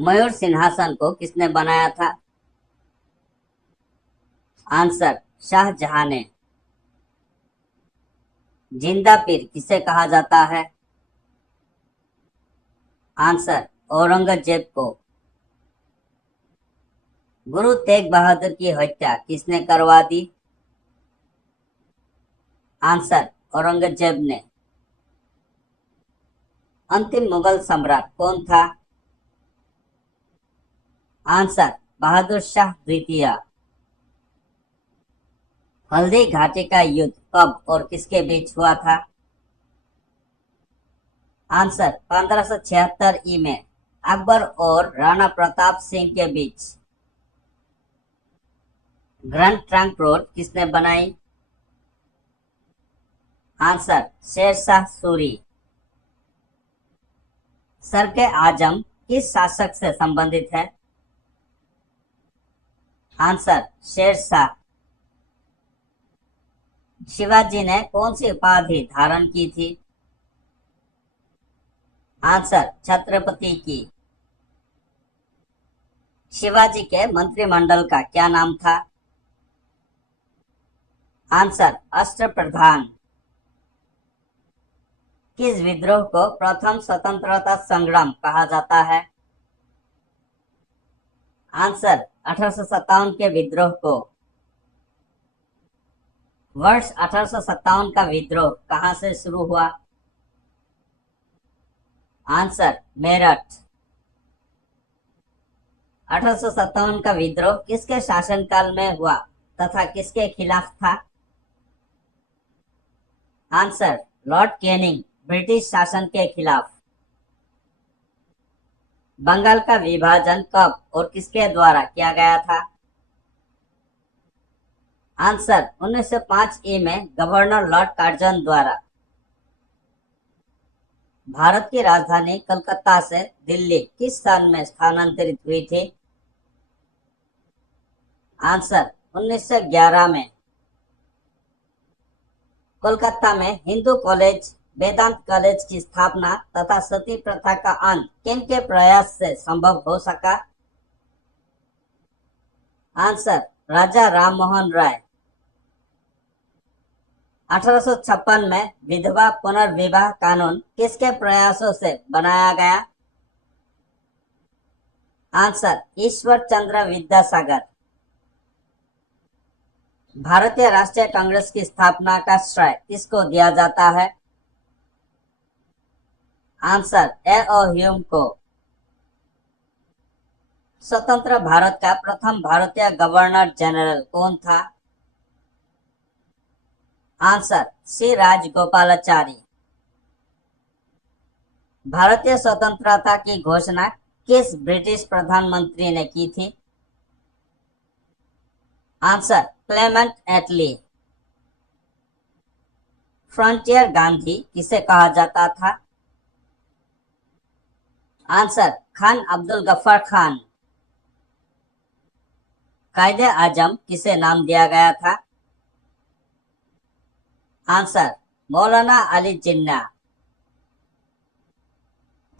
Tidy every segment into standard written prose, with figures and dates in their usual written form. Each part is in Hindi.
मयूर सिंहासन को किसने बनाया था? आंसर, शाहजहां ने। जिंदा पीर किसे कहा जाता है? आंसर, औरंगजेब को। गुरु तेग बहादुर की हत्या किसने करवा दी? आंसर, औरंगजेब ने। अंतिम मुगल सम्राट कौन था? आंसर, बहादुर शाह द्वितीय। हल्दी घाटी का युद्ध कब और किसके बीच हुआ था? आंसर, 1576 में अकबर और राणा प्रताप सिंह के बीच। ग्रैंड ट्रंक रोड किसने बनाई? आंसर, शेरशाह सूरी। सर के आजम किस शासक से संबंधित है? आंसर, शेरशाह। शिवाजी ने कौन सी उपाधि धारण की थी? आंसर, छत्रपति की। शिवाजी के मंत्रिमंडल का क्या नाम था? आंसर, अष्टप्रधान। किस विद्रोह को प्रथम स्वतंत्रता संग्राम कहा जाता है? आंसर, 1857 के विद्रोह को। वर्ष 1857 का विद्रोह कहां से शुरू हुआ? आंसर, मेरठ। 1857 का विद्रोह किसके शासनकाल में हुआ तथा किसके खिलाफ था? आंसर, लॉर्ड कैनिंग, ब्रिटिश शासन के खिलाफ। बंगाल का विभाजन कब और किसके द्वारा किया गया था? आंसर, 1905 में गवर्नर लॉर्ड कार्जन द्वारा। भारत की राजधानी कलकत्ता से दिल्ली किस सन में स्थानांतरित हुई थी? आंसर, 1911 में। कोलकाता में हिंदू कॉलेज, वेदांत कॉलेज की स्थापना तथा सती प्रथा का अंत किनके प्रयास से संभव हो सका? आंसर, राजा राममोहन राय। 1856 में विधवा पुनर्विवाह कानून किसके प्रयासों से बनाया गया? आंसर, ईश्वर चंद्र विद्यासागर। भारतीय राष्ट्रीय कांग्रेस की स्थापना का श्रेय किसको दिया जाता है? Answer, A.O.. ह्यूम को। स्वतंत्र भारत का प्रथम भारतीय गवर्नर जनरल कौन था? आंसर, सी राजगोपालाचारी। भारतीय स्वतंत्रता की घोषणा किस ब्रिटिश प्रधानमंत्री ने की थी? आंसर, क्लेमेंट एटली। फ्रंटियर गांधी किसे कहा जाता था? आंसर, खान अब्दुल गफ्फार खान। कायदे आजम किसे नाम दिया गया था? आंसर, मौलाना अली जिन्ना।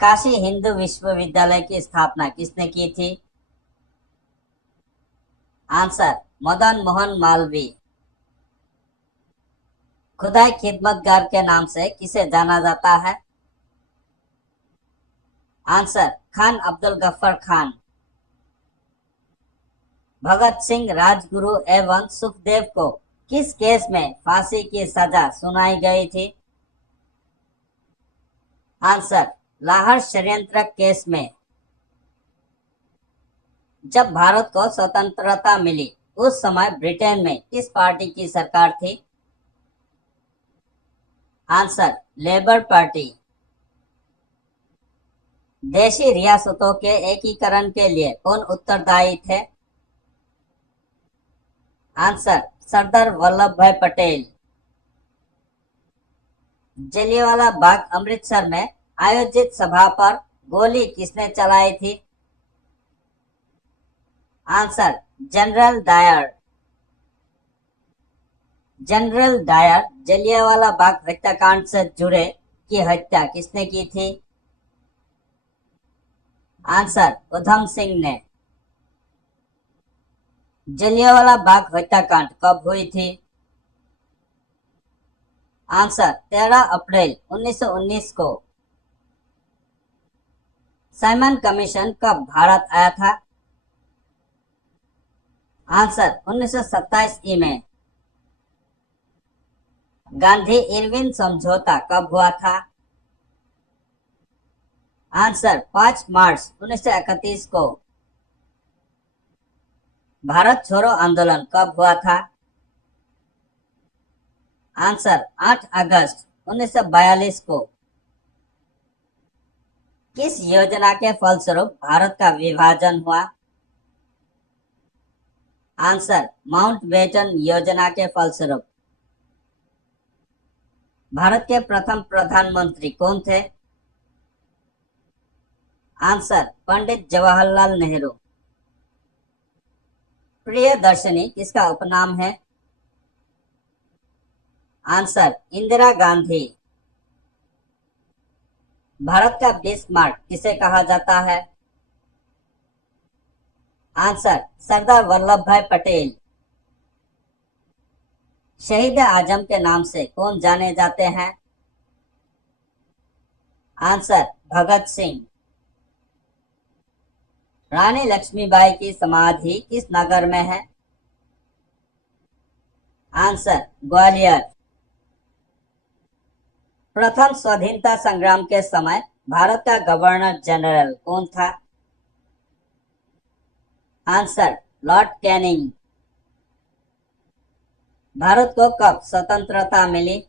काशी हिंदू विश्वविद्यालय की स्थापना किसने की थी? आंसर, मदन मोहन मालवीय। खुदाई खिदमतगार के नाम से किसे जाना जाता है? आंसर, खान अब्दुल गफ्फार खान। भगत सिंह, राजगुरु एवं सुखदेव को किस केस में फांसी की सजा सुनाई गई थी? आंसर, लाहौर षड्यंत्र केस में। जब भारत को स्वतंत्रता मिली उस समय ब्रिटेन में किस पार्टी की सरकार थी? Answer, labour party. देशी रियासतों के एकीकरण के लिए कौन उत्तरदायी थे? आंसर, सरदार वल्लभ भाई पटेल। जलियांवाला बाग अमृतसर में आयोजित सभा पर गोली किसने चलाई थी? Answer, general Dyer. General Dyer Jallianwala Bagh हत्याकांड से जुड़े की हत्या किसने की थी? आंसर उधम सिंह ने। जलियांवाला बाग हत्याकांड कब हुई थी? आंसर 13 अप्रैल 1919 को। साइमन कमीशन कब भारत आया था? आंसर 1927 में। गांधी इरविन समझौता कब हुआ था? आंसर 5 मार्च 1931 को। भारत छोड़ो आंदोलन कब हुआ था? आंसर 8 अगस्त 1942 को। किस योजना के फलस्वरूप भारत का विभाजन हुआ? आंसर माउंटबेटन योजना के फलस्वरूप। भारत के प्रथम प्रधानमंत्री कौन थे? आंसर पंडित जवाहरलाल नेहरू। प्रियदर्शनी किसका उपनाम है? आंसर इंदिरा गांधी। भारत का बिस्मार्क किसे कहा जाता है? आंसर सरदार वल्लभ भाई पटेल। शहीद आजम के नाम से कौन जाने जाते हैं? आंसर भगत सिंह। रानी लक्ष्मीबाई की समाधि किस नगर में है? आंसर ग्वालियर। प्रथम स्वाधीनता संग्राम के समय भारत का गवर्नर जनरल कौन था? Answer Lord Canning. भारत को कब स्वतंत्रता मिली?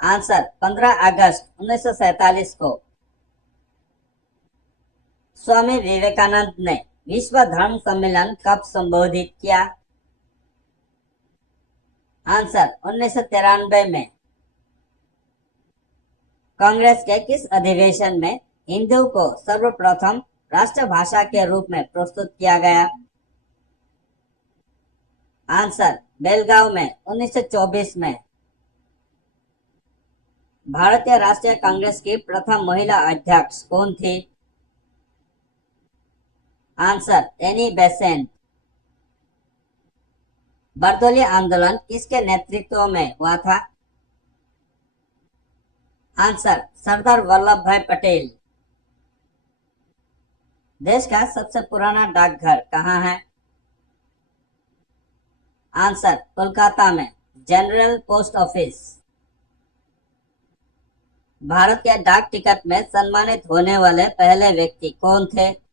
आंसर 15 अगस्त 1947 को। स्वामी विवेकानंद ने विश्व धर्म सम्मेलन कब संबोधित किया? आंसर 1993 में। कांग्रेस के किस अधिवेशन में हिंदी को सर्वप्रथम राष्ट्रभाषा के रूप में प्रस्तुत किया गया? आंसर बेलगांव में 1924 में। भारतीय राष्ट्रीय कांग्रेस की प्रथम महिला अध्यक्ष कौन थी? Answer Annie Besant. बरदौली आंदोलन किसके नेतृत्व में हुआ था? आंसर सरदार वल्लभ भाई पटेल। देश का सबसे पुराना डाकघर कहाँ है? आंसर कोलकाता में जनरल पोस्ट ऑफिस। भारत के डाक टिकट में सम्मानित होने वाले पहले व्यक्ति कौन थे?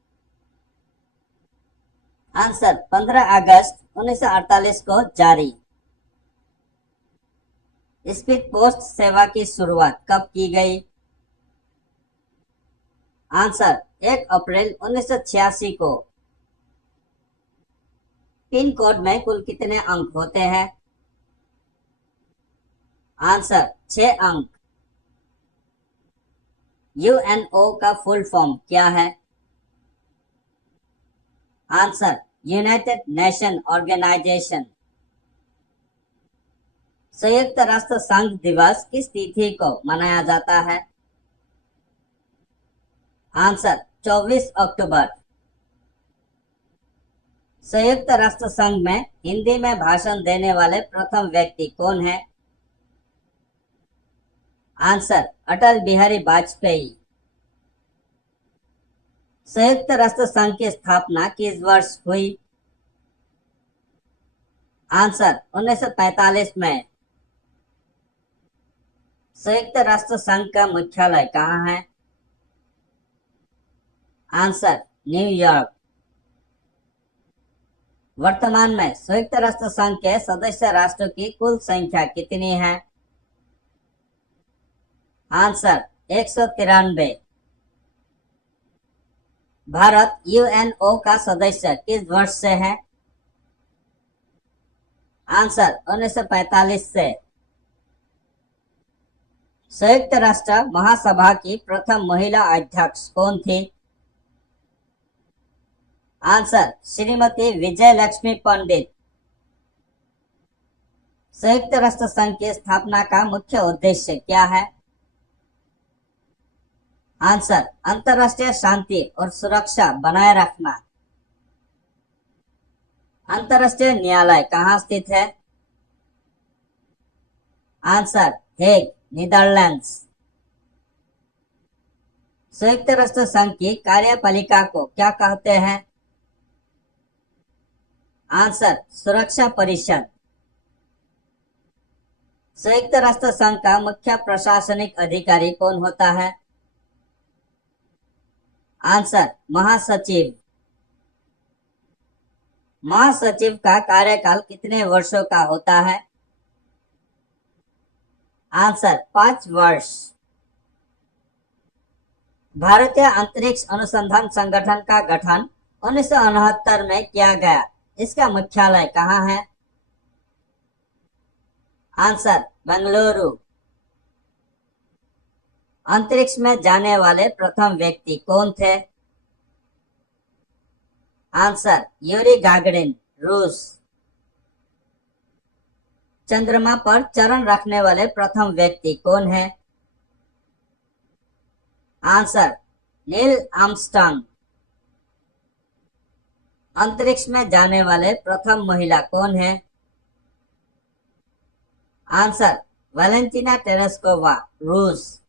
आंसर 15 अगस्त 1948 को जारी। स्पीड पोस्ट सेवा की शुरुआत कब की गई? आंसर 1 अप्रैल 1986 को। पिन कोड में कुल कितने अंक होते हैं? आंसर 6 अंक। यूएनओ का फुल फॉर्म क्या है? Answer united nation organization. संयुक्त राष्ट्र संघ दिवस किस तिथि को मनाया जाता है? आंसर 24 अक्टूबर। संयुक्त राष्ट्र संघ में हिंदी में भाषण देने वाले प्रथम व्यक्ति कौन है? आंसर अटल बिहारी वाजपेयी। संयुक्त राष्ट्र संघ की स्थापना किस वर्ष हुई? आंसर 1945 में। संयुक्त राष्ट्र संघ का मुख्यालय कहाँ है? Answer New York. वर्तमान में संयुक्त राष्ट्र संघ के सदस्य राष्ट्रों की कुल संख्या कितनी है? आंसर 193। भारत यूएनओ का सदस्य किस वर्ष से है? आंसर 1945 से। संयुक्त राष्ट्र महासभा की प्रथम महिला अध्यक्ष कौन थी? आंसर श्रीमती विजय लक्ष्मी पंडित। संयुक्त राष्ट्र संघ की स्थापना का मुख्य उद्देश्य क्या है? आंसर, अंतरराष्ट्रीय शांति और सुरक्षा बनाए रखना। अंतरराष्ट्रीय न्यायालय कहाँ स्थित है? Answer, Hague, Netherlands. संयुक्त राष्ट्र संघ की कार्यपालिका को क्या कहते हैं? आंसर, सुरक्षा परिषद। संयुक्त राष्ट्र संघ का मुख्य प्रशासनिक अधिकारी कौन होता है? आंसर, महासचिव। महासचिव का कार्यकाल कितने वर्षों का होता है? आंसर, 5 वर्ष। भारतीय अंतरिक्ष अनुसंधान संगठन का गठन 1969 में किया गया। इसका मुख्यालय कहाँ है? आंसर, बेंगलुरु। अंतरिक्ष में जाने वाले प्रथम व्यक्ति कौन थे? आंसर, यूरी गागरिन, रूस। चंद्रमा पर चरण रखने वाले प्रथम व्यक्ति कौन है? Answer, Neil Armstrong. अंतरिक्ष में जाने वाले प्रथम महिला कौन है? आंसर, वैलेंटीना तेरेस्कोवा, रूस।